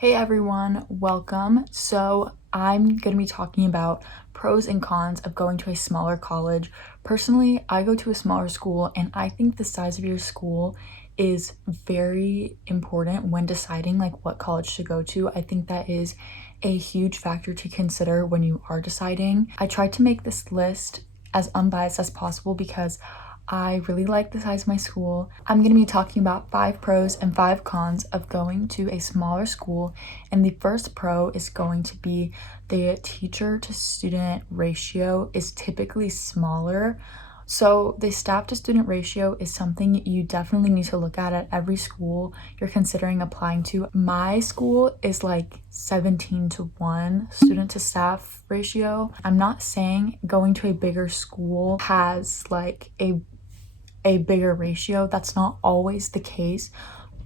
Hey everyone, welcome. So I'm going to be talking about pros and cons of going to a smaller college. Personally, I go to a smaller school and I think the size of your school is very important when deciding like what college to go to. I think that is a huge factor to consider when you are deciding. I tried to make this list as unbiased as possible because I really like the size of my school. I'm going to be talking about 5 pros and 5 cons of going to a smaller school. And the first pro is going to be the teacher to student ratio is typically smaller. So the staff to student ratio is something you definitely need to look at every school you're considering applying to. My school is like 17-1 student to staff ratio. I'm not saying going to a bigger school has like a bigger ratio. That's not always the case,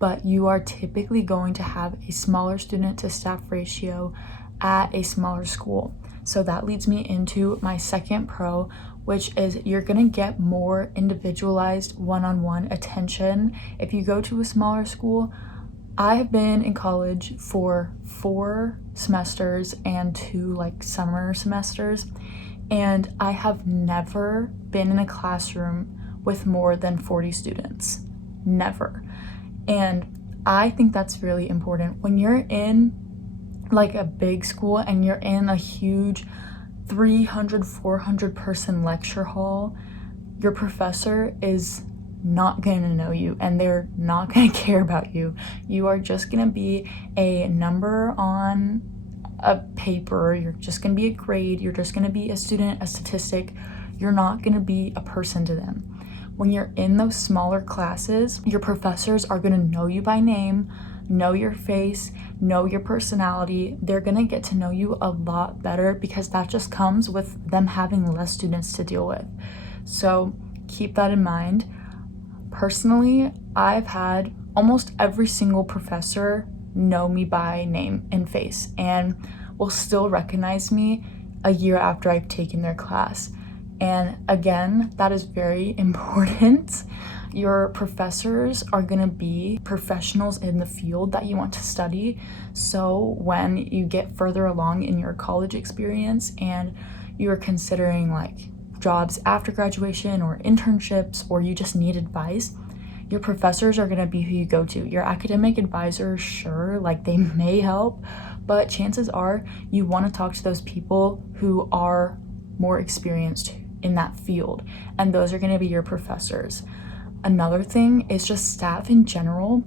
but you are typically going to have a smaller student to staff ratio at a smaller school. So that leads me into my second pro, which is you're gonna get more individualized one-on-one attention if you go to a smaller school. I have been in college for 4 semesters and 2 like summer semesters, and I have never been in a classroom with more than 40 students. Never. And I think that's really important. When you're in like a big school and you're in a huge 300, 400 person lecture hall, your professor is not going to know you and they're not going to care about you. You are just going to be a number on a paper. You're just going to be a grade. You're just going to be a student, a statistic. You're not going to be a person to them. When you're in those smaller classes, your professors are going to know you by name, know your face, know your personality. They're going to get to know you a lot better because that just comes with them having less students to deal with. So keep that in mind. Personally, I've had almost every single professor know me by name and face and will still recognize me a year after I've taken their class. And again, that is very important. Your professors are going to be professionals in the field that you want to study. So when you get further along in your college experience and you're considering like jobs after graduation or internships, or you just need advice, your professors are going to be who you go to. Your academic advisors, sure, like they may help, but chances are you want to talk to those people who are more experienced in that field, and those are going to be your professors. Another thing is just staff in general.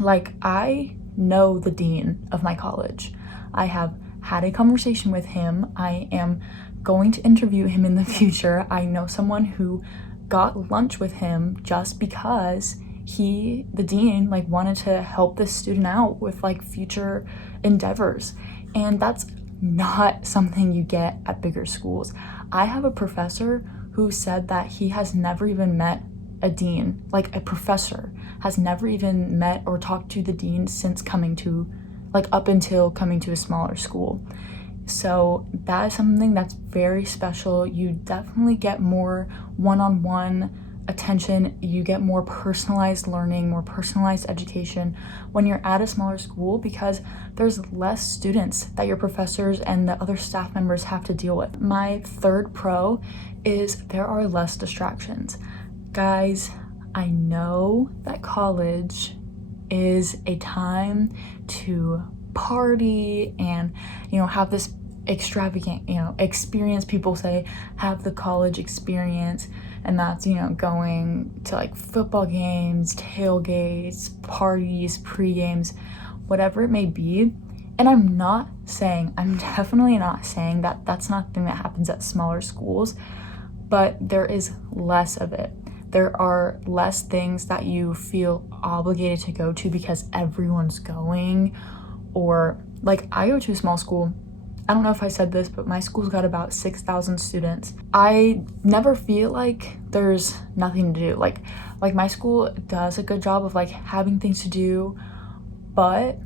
Like, I know the dean of my college. I have had a conversation with him. I am going to interview him in the future. I know someone who got lunch with him just because the dean, like wanted to help this student out with like future endeavors. And that's not something you get at bigger schools. I have a professor who said that he has never even met a dean, like a professor has never even met or talked to the dean since coming to, like up until coming to a smaller school. So that is something that's very special. You definitely get more one-on-one attention. You get more personalized learning, more personalized education when you're at a smaller school because there's less students that your professors and the other staff members have to deal with. My third pro is there are less distractions. Guys, I know that college is a time to party and have this extravagant experience. People say have the college experience, and that's going to like football games, tailgates, parties, pre-games, whatever it may be. And I'm definitely not saying that that's not a thing that happens at smaller schools, but there is less of it. There are less things that you feel obligated to go to because everyone's going. Or like, I go to a small school. I don't know if I said this, but my school's got about 6,000 students. I never feel like there's nothing to do. Like my school does a good job of like having things to do, but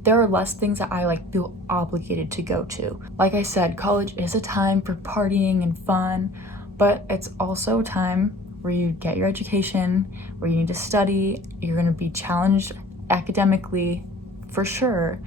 there are less things that I like feel obligated to go to. Like I said, college is a time for partying and fun, but it's also a time where you get your education, where you need to study. You're going to be challenged academically for sure.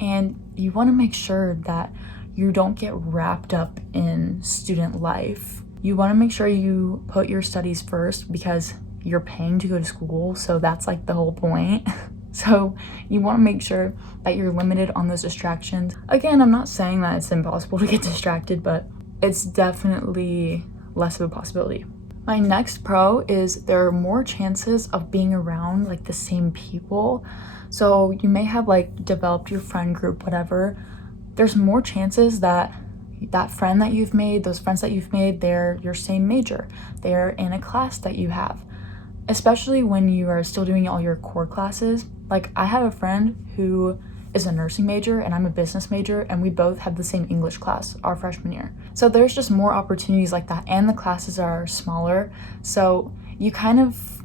And you want to make sure that you don't get wrapped up in student life. You want to make sure you put your studies first because you're paying to go to school, so that's like the whole point. So you want to make sure that you're limited on those distractions. Again, I'm not saying that it's impossible to get distracted, but it's definitely less of a possibility. My next pro is there are more chances of being around like the same people. So you may have like developed your friend group, whatever. There's more chances that that friend that you've made, those friends that you've made, they're your same major. They're in a class that you have. Especially when you are still doing all your core classes. Like I have a friend who is a nursing major and I'm a business major, and we both had the same English class our freshman year. So there's just more opportunities like that, and the classes are smaller. So you kind of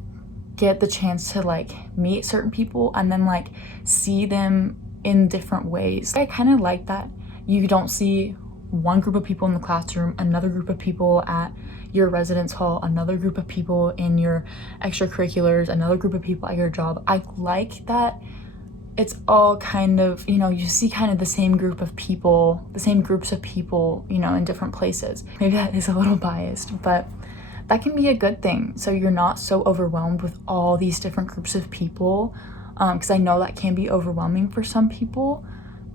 get the chance to like meet certain people and then like see them in different ways. I kind of like that you don't see one group of people in the classroom, another group of people at your residence hall, another group of people in your extracurriculars, another group of people at your job. I like that it's all kind of, you see kind of the same group of people, the same groups of people, in different places. Maybe that is a little biased, but that can be a good thing. So you're not so overwhelmed with all these different groups of people, because I know that can be overwhelming for some people.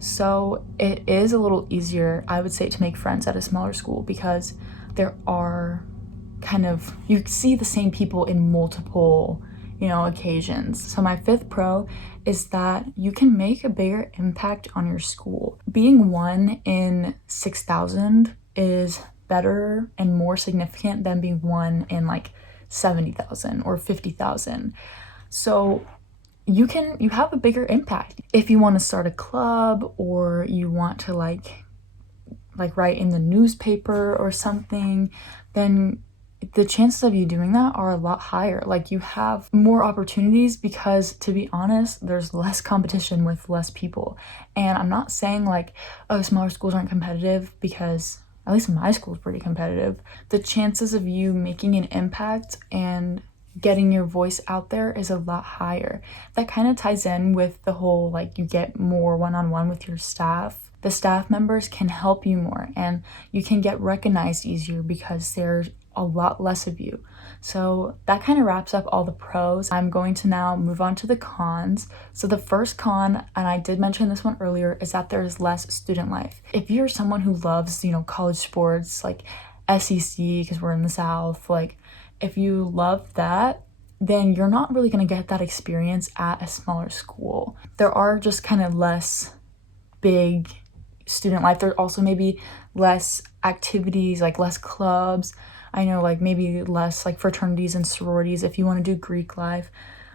So it is a little easier, I would say, to make friends at a smaller school because there are you see the same people in multiple, occasions. So my fifth pro is that you can make a bigger impact on your school. Being one in 6,000 is better and more significant than being one in like 70,000 or 50,000. So you have a bigger impact. If you want to start a club or you want to like write in the newspaper or something, then the chances of you doing that are a lot higher. Like you have more opportunities because, to be honest, there's less competition with less people. And I'm not saying like, oh, smaller schools aren't competitive, because at least my school is pretty competitive. The chances of you making an impact and getting your voice out there is a lot higher. That kind of ties in with the whole like you get more one-on-one with your staff. The staff members can help you more and you can get recognized easier because there's a lot less of you. So that kind of wraps up all the pros. I'm going to now move on to the cons. So the first con, and I did mention this one earlier, is that there's less student life. If you're someone who loves, college sports like SEC, because we're in the South, like if you love that, then you're not really going to get that experience at a smaller school. There are just kind of less big student life. There also maybe less activities, like less clubs. I know like maybe less like fraternities and sororities if you want to do Greek life.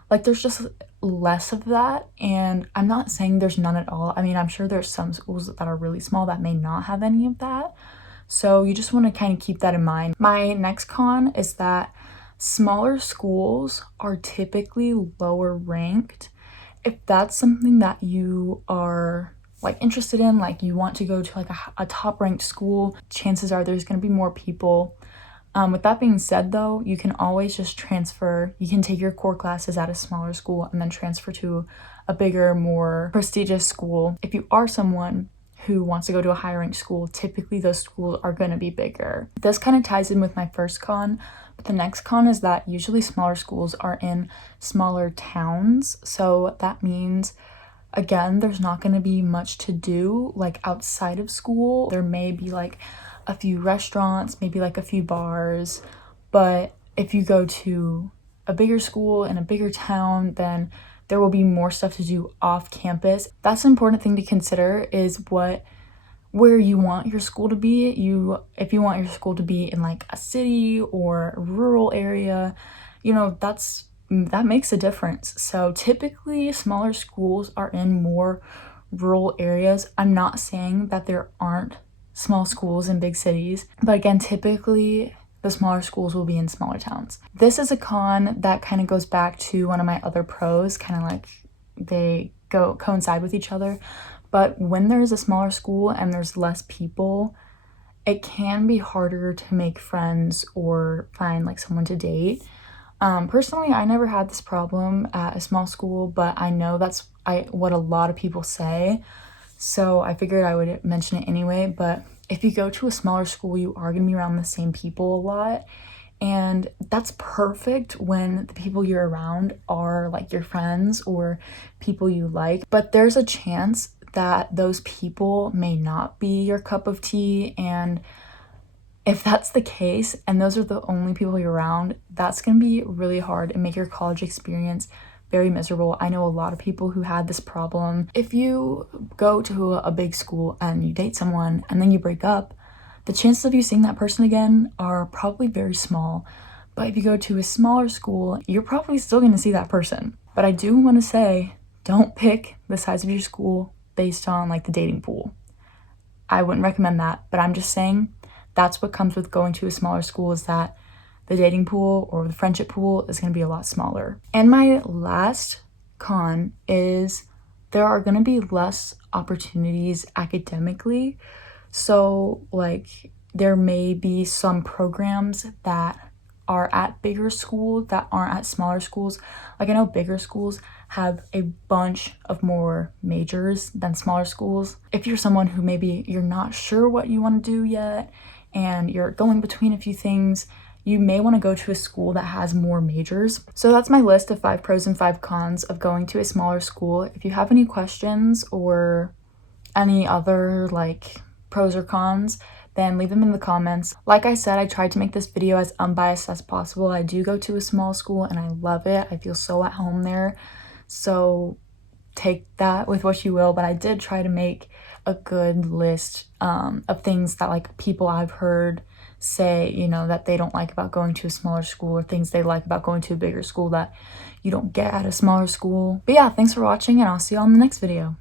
Like there's just less of that, and I'm not saying there's none at all. I mean, I'm sure there's some schools that are really small that may not have any of that. So you just want to kind of keep that in mind. My next con is that smaller schools are typically lower ranked. If that's something that you are like interested in, like you want to go to like a top ranked school, chances are there's going to be more people. With that being said though, you can always just transfer. You can take your core classes at a smaller school and then transfer to a bigger, more prestigious school. If you are someone who wants to go to a higher ranked school, typically those schools are going to be bigger. This kind of ties in with my first con, but the next con is that usually smaller schools are in smaller towns. So that means, again, there's not going to be much to do like outside of school. There may be like a few restaurants, maybe like a few bars, but if you go to a bigger school in a bigger town, then there will be more stuff to do off campus. That's an important thing to consider, is where you want your school to be. If you want your school to be in like a city or a rural area, that makes a difference. So typically smaller schools are in more rural areas. I'm not saying that there aren't small schools in big cities, but again, typically the smaller schools will be in smaller towns. This is a con that kind of goes back to one of my other pros, kind of like they coincide with each other. But when there's a smaller school and there's less people, it can be harder to make friends or find like someone to date. Personally, I never had this problem at a small school, but I know that's what a lot of people say. so I figured I would mention it anyway. But if you go to a smaller school, you are going to be around the same people a lot. And that's perfect when the people you're around are like your friends or people you like. But there's a chance that those people may not be your cup of tea. And if that's the case and those are the only people you're around, that's going to be really hard and make your college experience very miserable. I know a lot of people who had this problem. If you go to a big school and you date someone and then you break up, the chances of you seeing that person again are probably very small. But if you go to a smaller school, you're probably still going to see that person. But I do want to say, don't pick the size of your school based on like the dating pool. I wouldn't recommend that, but I'm just saying that's what comes with going to a smaller school, is that the dating pool or the friendship pool is going to be a lot smaller. And my last con is there are going to be less opportunities academically. So like there may be some programs that are at bigger schools that aren't at smaller schools. Like I know bigger schools have a bunch of more majors than smaller schools. If you're someone who maybe you're not sure what you want to do yet and you're going between a few things, you may want to go to a school that has more majors. So that's my list of 5 pros and 5 cons of going to a smaller school. If you have any questions or any other like pros or cons, then leave them in the comments. Like I said, I tried to make this video as unbiased as possible. I do go to a small school and I love it. I feel so at home there. So take that with what you will, but I did try to make a good list of things that like people I've heard say, you know, that they don't like about going to a smaller school, or things they like about going to a bigger school that you don't get at a smaller school. But yeah, thanks for watching and I'll see you on the next video.